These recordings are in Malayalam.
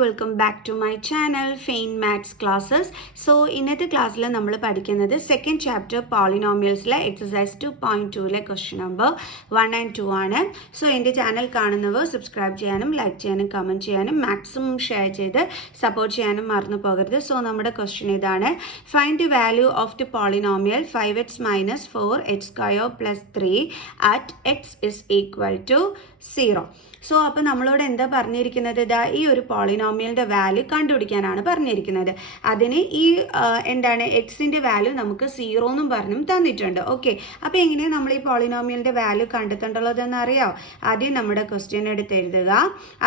Welcome back to my channel fine maths classes. So ഇന്നത്തെ ക്ലാസ്സിൽ നമ്മൾ പഠിക്കുന്നത് സെക്കൻഡ് ചാപ്റ്റർ പോളിനോമിയൽസിലെ എക്സസൈസ് 2.2 ക്വസ്റ്റ്യൻ നമ്പർ 1 and 2 ആണ്. സോ എൻ്റെ ചാനൽ കാണുന്നവർ സബ്സ്ക്രൈബ് ചെയ്യാനും ലൈക്ക് ചെയ്യാനും കമൻറ്റ് ചെയ്യാനും മാക്സിമം ഷെയർ ചെയ്ത് സപ്പോർട്ട് ചെയ്യാനും മറന്നു പോകരുത്. സോ നമ്മുടെ ക്വസ്റ്റ്യൻ ഇതാണ്: find the value of the polynomial 5x minus 4x square plus 3 at x is equal to 0. So അപ്പോൾ നമ്മളോട് എന്താ പറഞ്ഞിരിക്കുന്നത്? ഈ ഒരു പോളിനോമിയലിൻ്റെ വാല്യൂ കണ്ടുപിടിക്കാനാണ് പറഞ്ഞിരിക്കുന്നത്. അതിന് എന്താണ് എക്സിൻ്റെ വാല്യൂ നമുക്ക് 0 എന്നും പറഞ്ഞും തന്നിട്ടുണ്ട്. ഓക്കെ, അപ്പോൾ എങ്ങനെയാണ് നമ്മൾ ഈ പോളിനോമിയലിൻ്റെ വാല്യൂ കണ്ടെത്തേണ്ടുള്ളതെന്ന് അറിയാം. ആദ്യം നമ്മുടെ ക്വസ്റ്റ്യൻ എടുത്ത് എഴുതുക.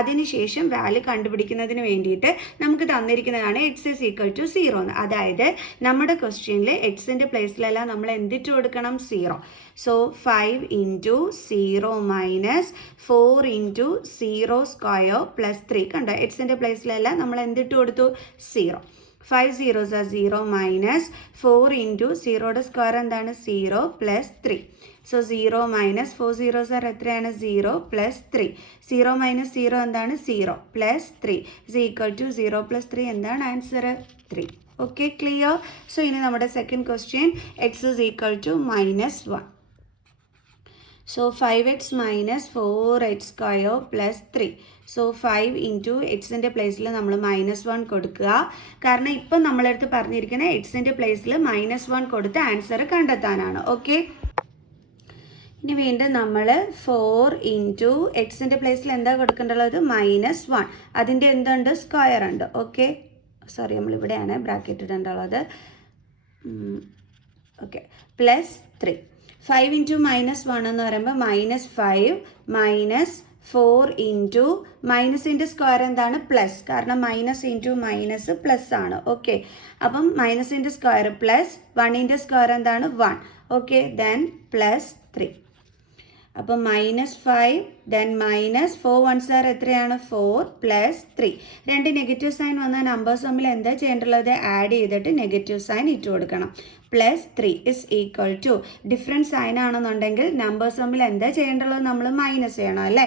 അതിനുശേഷം വാല്യൂ കണ്ടുപിടിക്കുന്നതിന് വേണ്ടിയിട്ട് നമുക്ക് തന്നിരിക്കുന്നതാണ് എക്സ് ഈസ് ഈക്വൽ ടു 0 എന്ന്. അതായത് നമ്മുടെ ക്വസ്റ്റ്യനിൽ എക്സിൻ്റെ പ്ലേസിലെല്ലാം നമ്മൾ എന്തിട്ട് കൊടുക്കണം? 0. So 5 into 0 minus 4 into 0 square plus 3. കണ്ടോ, എക്സിൻ്റെ പ്ലേസിലെല്ലാം നമ്മൾ എന്തിട്ട് കൊടുത്തു? 0. 5 zeros are 0 minus 4 into 0യുടെ square എന്താണ്? 0 plus 3. So 0 minus 4 zeros are എത്രയാണ്? 0 plus 3. 0 minus 0 എന്താണ്? 0 plus 3 is equal to 0 plus 3 എന്താണ് ആൻസർ? 3. Okay, clear? സോ ഇനി നമ്മുടെ second question X is equal to -1. So 5x minus 4x square plus 3. So 5 into എക്സിൻ്റെ പ്ലേസിൽ നമ്മൾ -1 കൊടുക്കുക. കാരണം ഇപ്പം നമ്മളടുത്ത് പറഞ്ഞിരിക്കുന്ന എക്സിൻ്റെ പ്ലേസിൽ -1 കൊടുത്ത് ആൻസർ കണ്ടെത്താനാണ്. ഓക്കെ, ഇനി വീണ്ടും നമ്മൾ 4 ഇൻറ്റു എക്സിൻ്റെ പ്ലേസിൽ എന്താ കൊടുക്കേണ്ടുള്ളത്? -1. അതിൻ്റെ എന്തുണ്ട്? സ്ക്വയർ ഉണ്ട്. ഓക്കെ, സോറി, നമ്മളിവിടെയാണ് ബ്രാക്കറ്റ് ഇടേണ്ടുള്ളത്. Okay, plus 3. 5 ഇൻറ്റു -1 എന്ന് പറയുമ്പോൾ -5 മൈനസ് 4 ഇൻറ്റു മൈനസിൻ്റെ സ്ക്വയർ എന്താണ്? പ്ലസ്. കാരണം മൈനസ് ഇൻറ്റു മൈനസ് പ്ലസ് ആണ്. ഓക്കെ, അപ്പം മൈനസിൻ്റെ സ്ക്വയർ പ്ലസ് 1ൻ്റെ സ്ക്വയർ എന്താണ്? 1. Okay, then plus 3. അപ്പം -5 ദെൻ -4 1s are എത്രയാണ്? 4 പ്ലസ് 3. രണ്ട് നെഗറ്റീവ് സൈൻ വന്ന നമ്പേഴ്സ് തമ്മിൽ എന്താ ചെയ്യേണ്ടുള്ളത്? ആഡ് ചെയ്തിട്ട് നെഗറ്റീവ് സൈൻ ഇട്ട് കൊടുക്കണം. Plus 3 is equal to different sign ആണെന്നുണ്ടെങ്കിൽ നമ്പേഴ്സ് തമ്മിൽ എന്താ ചെയ്യേണ്ടുള്ളത്? നമ്മൾ മൈനസ് ചെയ്യണം അല്ലേ?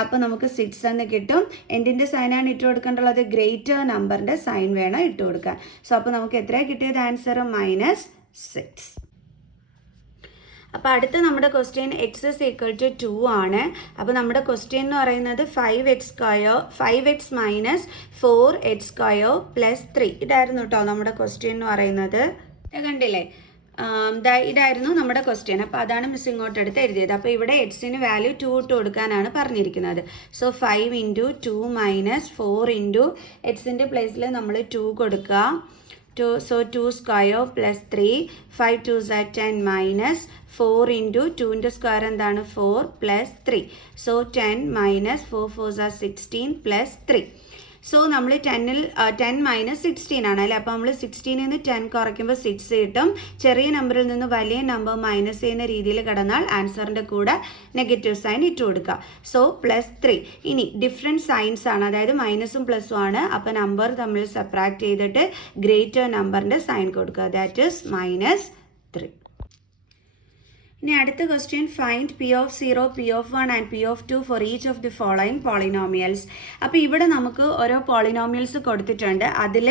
അപ്പോൾ നമുക്ക് 6 എന്ന് കിട്ടും. എന്തിൻ്റെ സൈനാണ് ഇട്ട് കൊടുക്കേണ്ടുള്ളത്? ഗ്രേറ്റർ നമ്പറിൻ്റെ സൈൻ വേണം ഇട്ട് കൊടുക്കാൻ. സോ അപ്പോൾ നമുക്ക് എത്രയാണ് കിട്ടിയത് ആൻസർ? -6. അപ്പോൾ അടുത്ത നമ്മുടെ question x is equal to 2 ആണ്. അപ്പോൾ നമ്മുടെ ക്വസ്റ്റ്യൻ എന്ന് പറയുന്നത് 5x minus 4x square plus 3 ഇതായിരുന്നു കേട്ടോ നമ്മുടെ ക്വസ്റ്റ്യൻ എന്ന് പറയുന്നത്. കണ്ടില്ലേ, ഇതായിരുന്നു നമ്മുടെ ക്വസ്റ്റ്യൻ. അപ്പോൾ അതാണ് മിസ് ഇങ്ങോട്ട് എടുത്ത് എഴുതിയത്. അപ്പോൾ ഇവിടെ എക്സിന് വാല്യൂ 2 ഇട്ട് കൊടുക്കാനാണ് പറഞ്ഞിരിക്കുന്നത്. സോ 5 ഇൻറ്റു 2 മൈനസ് 4 ഇൻറ്റു എക്സിൻ്റെ പ്ലേസിൽ നമ്മൾ 2 കൊടുക്കുക. 2, so 2 square plus 3. 5 2s are 10 minus 4 into 2ൻ്റെ square എന്താണ്? 4 plus 3. So 10 minus 4 4s are 16 plus 3. So നമ്മൾ 10 മൈനസ് 16 ആണ് അല്ലേ? അപ്പോൾ നമ്മൾ 16ൽ നിന്ന് 10 കുറയ്ക്കുമ്പോൾ 6 കിട്ടും. ചെറിയ നമ്പറിൽ നിന്ന് വലിയ നമ്പർ മൈനസ് ചെയ്യുന്ന രീതിയിൽ കിടന്നാൽ ആൻസറിൻ്റെ കൂടെ നെഗറ്റീവ് സൈൻ ഇട്ട് കൊടുക്കുക. So plus 3. ഇനി ഡിഫറെൻറ്റ് സൈൻസ് ആണ്, അതായത് മൈനസും പ്ലസും ആണ്. അപ്പോൾ നമ്പർ തമ്മിൽ സബ്ട്രാക്ട് ചെയ്തിട്ട് ഗ്രേറ്റർ നമ്പറിൻ്റെ സൈൻ കൊടുക്കുക. That is -3. ഇനി അടുത്ത question: find P of 0, P of 1 and P of 2 for each of the following polynomials. അപ്പോൾ ഇവിടെ നമുക്ക് ഓരോ പോളിനോമിയൽസ് കൊടുത്തിട്ടുണ്ട്. അതിൽ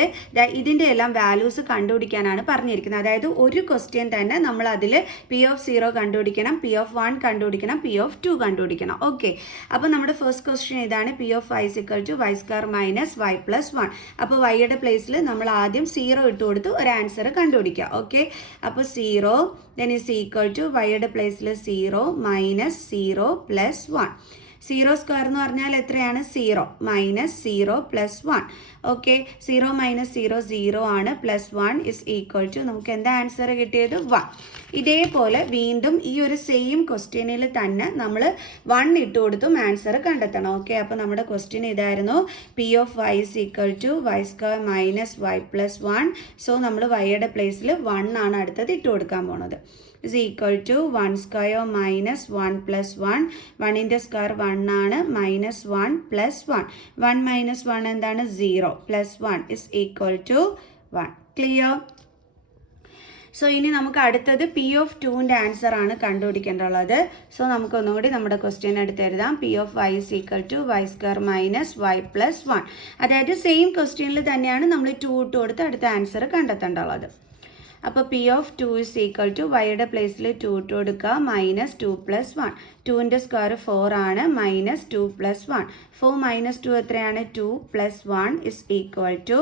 ഇതിൻ്റെ എല്ലാം വാല്യൂസ് കണ്ടുപിടിക്കാനാണ് പറഞ്ഞിരിക്കുന്നത്. അതായത് ഒരു ക്വസ്റ്റ്യൻ തന്നെ നമ്മൾ അതിൽ P of 0 കണ്ടുപിടിക്കണം, P of 1 കണ്ടുപിടിക്കണം, P of 2 കണ്ടുപിടിക്കണം. ഓക്കെ, അപ്പോൾ നമ്മുടെ ഫസ്റ്റ് ക്വസ്റ്റ്യൻ ഇതാണ്: P of y = y square minus y plus 1. അപ്പോൾ വൈയുടെ പ്ലേസിൽ നമ്മൾ ആദ്യം 0 ഇട്ട് കൊടുത്ത് ഒരു ആൻസർ കണ്ടുപിടിക്കുക. ഓക്കെ, അപ്പോൾ 0 then is equal to വൈയുടെ പ്ലേസിൽ 0 മൈനസ് 0 പ്ലസ് 1. 0 സ്ക്വയർ എന്ന് പറഞ്ഞാൽ എത്രയാണ്? 0 മൈനസ് 0 പ്ലസ് 1. ഓക്കെ, 0 മൈനസ് 0 0 ആണ്. പ്ലസ് 1 ഇസ് ഈക്വൽ ടു നമുക്ക് എന്താ ആൻസർ കിട്ടിയത്? 1. ഇതേപോലെ വീണ്ടും ഈ ഒരു സെയിം ക്വസ്റ്റ്യനിൽ തന്നെ നമ്മൾ 1 ഇട്ട് കൊടുത്തും ആൻസർ കണ്ടെത്തണം. ഓക്കെ, അപ്പോൾ നമ്മുടെ ക്വസ്റ്റ്യൻ ഇതായിരുന്നു: P of y is equal to y square minus y plus 1. So നമ്മൾ വൈയുടെ പ്ലേസിൽ 1 ആണ് അടുത്തത് ഇട്ട് കൊടുക്കാൻ പോണത്. is equal to 1 square minus 1 plus 1. 1ൻ്റെ square 1 ആണ്. Minus 1 plus 1. 1 മൈനസ് 1 എന്താണ്? 0 plus 1 is equal to 1. Clear? So ഇനി നമുക്ക് അടുത്തത് പി ഓഫ് ടുവിൻ്റെ ആൻസർ ആണ് കണ്ടുപിടിക്കേണ്ടുള്ളത്. സോ നമുക്ക് ഒന്നുകൂടി നമ്മുടെ ക്വസ്റ്റ്യൻ എടുത്ത് എഴുതാം. P of y is equal to y square minus y plus 1. അതായത് സെയിം ക്വസ്റ്റ്യനിൽ തന്നെയാണ് നമ്മൾ 2 ഇട്ട് കൊടുത്ത് അടുത്ത ആൻസർ കണ്ടെത്തേണ്ടുള്ളത്. അപ്പോൾ P of 2 is equal to വൈയുടെ പ്ലേസിൽ 2 ഇട്ട് കൊടുക്കുക, മൈനസ് 2 പ്ലസ് 1. 2ൻ്റെ സ്ക്വയർ 4 ആണ്, മൈനസ് 2 പ്ലസ് 1. 4 മൈനസ് 2 എത്രയാണ്? 2 plus 1 is equal to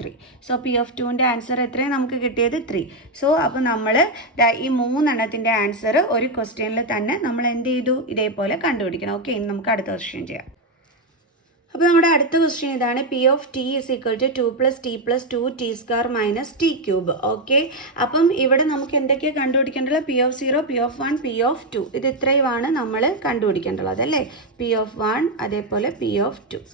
3. So p of ടുവിൻ്റെ ആൻസർ എത്രയാണ് നമുക്ക് കിട്ടിയത്? 3. സോ അപ്പോൾ നമ്മൾ ഈ 3 എണ്ണത്തിൻ്റെ ആൻസർ ഒരു ക്വസ്റ്റ്യനിൽ തന്നെ നമ്മൾ എന്ത് ചെയ്തു? ഇതേപോലെ കണ്ടുപിടിക്കണം. ഓക്കെ, ഇനി നമുക്ക് അടുത്ത ക്വസ്റ്റ്യൻ ചെയ്യാം. അപ്പോൾ നമ്മുടെ അടുത്ത ക്വസ്റ്റ്യൻ ഇതാണ്. P of t is equal to 2 plus t plus 2 t square minus t cube. Okay, അപ്പം ഇവിടെ നമുക്ക് എന്തൊക്കെയാണ് കണ്ടുപിടിക്കേണ്ടത്? P of 0, P of 1, p of 2. ഇത് ഇത്രയുമാണ് നമ്മൾ കണ്ടുപിടിക്കേണ്ടത് അല്ലേ? പി ഓഫ് 1 അതേപോലെ പി ഓഫ് 2.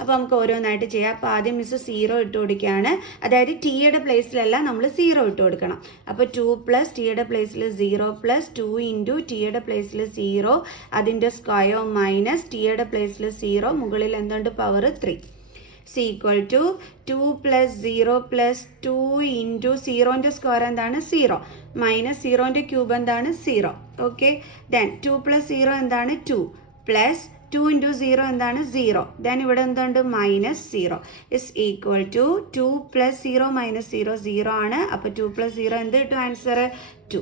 അപ്പോൾ നമുക്ക് ഓരോന്നായിട്ട് ചെയ്യാം. അപ്പോൾ ആദ്യം മിസ് 0 ഇട്ട് കൊടുക്കുകയാണ്. അതായത് ടിയുടെ പ്ലേസിലല്ല, നമ്മൾ 0 ഇട്ട് കൊടുക്കണം. അപ്പോൾ 2 പ്ലസ് ടിയുടെ പ്ലേസിൽ 0 പ്ലസ് 2 ഇൻറ്റു ടിയുടെ പ്ലേസിൽ 0 അതിൻ്റെ സ്ക്വയർ മൈനസ് ടിയുടെ പ്ലേസിൽ 0 മുകളിൽ എന്തുണ്ട്? Power 3 C equal to 2 plus 0 plus 2 into 0ൻ്റെ സ്ക്വയർ എന്താണ്? 0 മൈനസ് 0ൻ്റെ ക്യൂബ് എന്താണ്? 0. ഓക്കെ, ദെൻ 2 പ്ലസ് 0 എന്താണ്? 2 പ്ലസ് 2 ഇൻറ്റു 0 എന്താണ്? 0. ദെൻ ഇവിടെ എന്തുണ്ട്? Minus 0 is equal to 2 plus 0 minus 0 0 ആണ്. അപ്പോൾ 2 പ്ലസ് 0 എന്ത് കിട്ടും ആൻസർ? 2.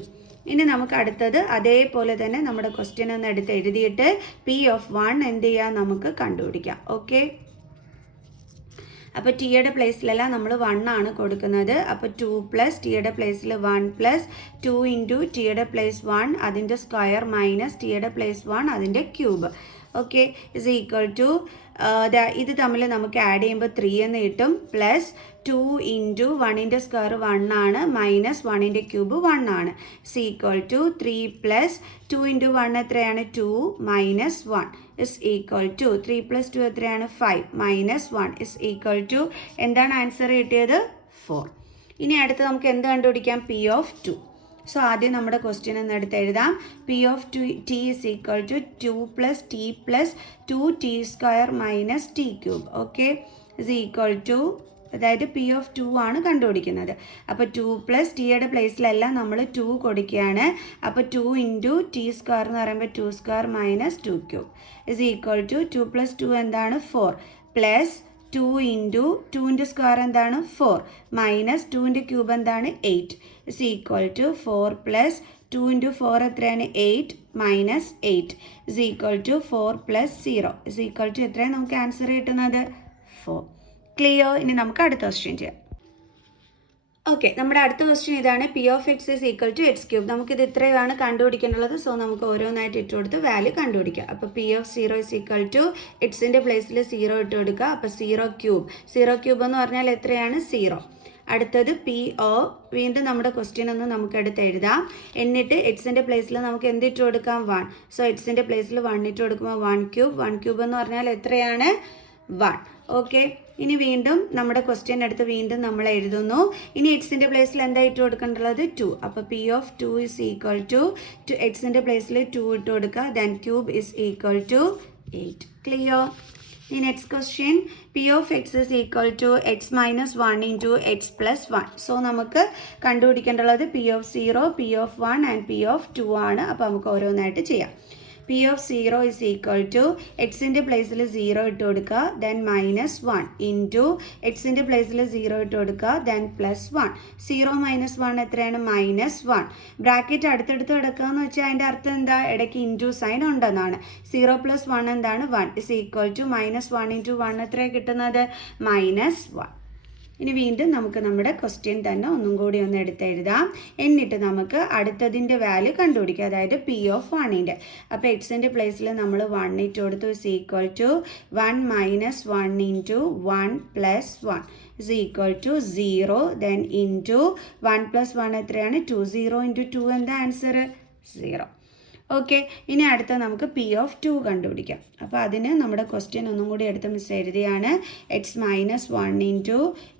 ഇനി നമുക്ക് അടുത്തത് അതേപോലെ തന്നെ നമ്മുടെ ക്വസ്റ്റ്യൻ ഒന്ന് എടുത്ത് എഴുതിയിട്ട് പി ഓഫ് 1 എന്ത് ചെയ്യാം? നമുക്ക് കണ്ടുപിടിക്കാം. ഓക്കെ, അപ്പോൾ ടിയുടെ പ്ലേസിലല്ല നമ്മൾ 1 ആണ് കൊടുക്കുന്നത്. അപ്പോൾ 2 പ്ലസ് ടിയുടെ പ്ലേസിൽ 1 പ്ലസ് 2 ഇൻറ്റു ടിയുടെ പ്ലേസ് 1 അതിൻ്റെ സ്ക്വയർ മൈനസ് ടിയുടെ പ്ലേസ് 1 അതിൻ്റെ cube. Okay, is equal to ഇത് തമ്മിൽ നമുക്ക് ആഡ് ചെയ്യുമ്പോൾ 3 എന്ന് കിട്ടും. പ്ലസ് 2 ഇൻറ്റു 1ൻ്റെ സ്ക്വയർ 1 ആണ്, മൈനസ് 1ൻ്റെ ക്യൂബ് 1 ആണ്. Is equal to 3 plus 2 into 1 എത്രയാണ്? 2 minus 1 is equal to 3 plus 2 എത്രയാണ്? 5 മൈനസ് 1 ഇസ് ഈക്വൽ ടു എന്താണ് ആൻസർ കിട്ടിയത്? 4. ഇനി അടുത്ത് നമുക്ക് എന്ത് കണ്ടുപിടിക്കാം? P of 2. സോ ആദ്യം നമ്മുടെ ക്വസ്റ്റ്യൻ ഒന്ന് എടുത്ത് എഴുതാം. P of t is equal to 2 plus t plus 2 t square minus t cube. Okay, is equal to അതായത് പി ഓഫ് 2 ആണ് കണ്ടുപിടിക്കുന്നത്. അപ്പോൾ 2 പ്ലസ് ടിയുടെ പ്ലേസിലെല്ലാം നമ്മൾ 2 കൊടുക്കുകയാണ്. അപ്പോൾ 2 ഇൻറ്റു ടി സ്ക്വയർ എന്ന് പറയുമ്പോൾ 2 square minus 2 cube is equal to 2 plus 2 എന്താണ്? 4 പ്ലസ് 2 ഇൻറ്റു 2ൻ്റെ സ്ക്വയർ എന്താണ്? 4 മൈനസ് 2ൻ്റെ ക്യൂബ് എന്താണ്? 8 is equal to 4 plus 2 into 4 എത്രയാണ്? 8 minus 8 is equal to 4 plus 0 is equal to എത്രയാണ് നമുക്ക് ആൻസർ കിട്ടുന്നത്? 4. ക്ലിയർ? ഇനി നമുക്ക് അടുത്ത ക്വസ്റ്റ്യൻ ചെയ്യാം. ഓക്കെ, നമ്മുടെ അടുത്ത ക്വസ്റ്റ്യൻ ഇതാണ്. P of X is equal to x cube. നമുക്കിത് ഇത്രയാണ് കണ്ടുപിടിക്കേണ്ടത്. സോ നമുക്ക് ഓരോന്നായിട്ട് ഇട്ട് കൊടുത്ത് വാല്യൂ കണ്ടുപിടിക്കാം. അപ്പോൾ P of 0 is equal to എക്സിൻ്റെ പ്ലേസിൽ 0 ഇട്ട് കൊടുക്കുക. അപ്പോൾ 0 ക്യൂബ് എന്ന് പറഞ്ഞാൽ എത്രയാണ്? 0. അടുത്തത് പി ഒ, വീണ്ടും നമ്മുടെ ക്വസ്റ്റ്യൻ ഒന്ന് നമുക്ക് എടുത്ത് എഴുതാം. എന്നിട്ട് എക്സിൻ്റെ പ്ലേസിൽ നമുക്ക് എന്ത് ഇട്ട് കൊടുക്കാം? 1. സോ എക്സിൻ്റെ പ്ലേസിൽ 1 ഇട്ട് കൊടുക്കുമ്പോൾ 1 ക്യൂബ് എന്ന് പറഞ്ഞാൽ എത്രയാണ്? 1. ഓക്കെ, ഇനി വീണ്ടും നമ്മുടെ ക്വസ്റ്റ്യൻ എടുത്ത് വീണ്ടും നമ്മൾ എഴുതുന്നു. ഇനി എക്സിൻ്റെ പ്ലേസിൽ എന്താ ഇട്ട് കൊടുക്കേണ്ടത്? 2. അപ്പോൾ P of 2 is equal to എക്സിൻ്റെ പ്ലേസിൽ 2 ഇട്ട് കൊടുക്കുക. Then cube is equal to 8. Clear? ഈ next question P of X is equal to X minus 1 into X plus 1. So നമുക്ക് കണ്ടുപിടിക്കേണ്ടത് P of 0, P of 1 and P of 2 ആണ്. അപ്പോൾ നമുക്ക് ഓരോന്നായിട്ട് ചെയ്യാം. P of 0 is equal to എക്സിൻ്റെ പ്ലേസിൽ 0 ഇട്ട് കൊടുക്കുക. ദെൻ മൈനസ് 1 ഇൻറ്റു എക്സിൻ്റെ പ്ലേസിൽ 0 ഇട്ട് കൊടുക്കുക. Then plus 1. 0 മൈനസ് 1 എത്രയാണ്? മൈനസ് 1. ബ്രാക്കറ്റ് അടുത്തടുത്ത് കിടക്കുക എന്ന് വെച്ചാൽ അതിൻ്റെ അർത്ഥം എന്താ? ഇടയ്ക്ക് ഇൻറ്റു സൈൻ ഉണ്ടെന്നാണ്. 0 പ്ലസ് 1 എന്താണ്? 1 is equal to minus 1 into 1 എത്രയാണ് കിട്ടുന്നത്? മൈനസ് 1. ഇനി വീണ്ടും നമുക്ക് നമ്മുടെ ക്വസ്റ്റ്യൻ തന്നെ ഒന്നും കൂടി ഒന്ന് എടുത്ത് എഴുതാം. എന്നിട്ട് നമുക്ക് അടുത്തതിൻ്റെ വാല്യൂ കണ്ടുപിടിക്കുക, അതായത് പി ഓഫ് 1ൻ്റെ. അപ്പോൾ എക്സിൻ്റെ പ്ലേസിൽ നമ്മൾ 1 ഇട്ട് കൊടുത്തു. Is equal to 1 minus 1 into 1 plus 1 is equal to 0. Then into 1 plus 1 എത്രയാണ്? 2. 0 ഇൻറ്റു 2 എന്താ ആൻസർ? 0. ഓക്കെ, ഇനി അടുത്ത നമുക്ക് പി ഓഫ് 2 കണ്ടുപിടിക്കാം. അപ്പോൾ അതിന് നമ്മുടെ ക്വസ്റ്റ്യൻ ഒന്നും കൂടി എടുത്ത് മിസ് എഴുതിയാണ്. X minus 1 into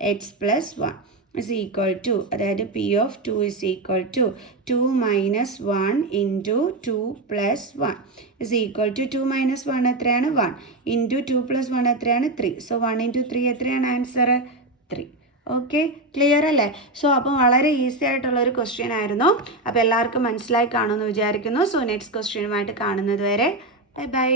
X plus 1 is equal to, അതായത് P of 2 is equal to 2 minus 1 into 2 plus 1 is equal to 2 minus 1 എത്രയാണ്? 1 ഇൻറ്റു 2 പ്ലസ് 1 എത്രയാണ്? 3. സോ 1 ഇൻറ്റു 3 എത്രയാണ് ആൻസർ? 3. ഓക്കെ, ക്ലിയർ അല്ലേ? സോ അപ്പം വളരെ ഈസി ആയിട്ടുള്ള ഒരു ക്വസ്റ്റ്യൻ ആയിരുന്നു. അപ്പോൾ എല്ലാവർക്കും മനസ്സിലായി കാണുമെന്ന് വിചാരിക്കുന്നു. സോ നെക്സ്റ്റ് ക്വസ്റ്റ്യനുമായിട്ട് കാണുന്നത് വരെ ബൈ ബൈ.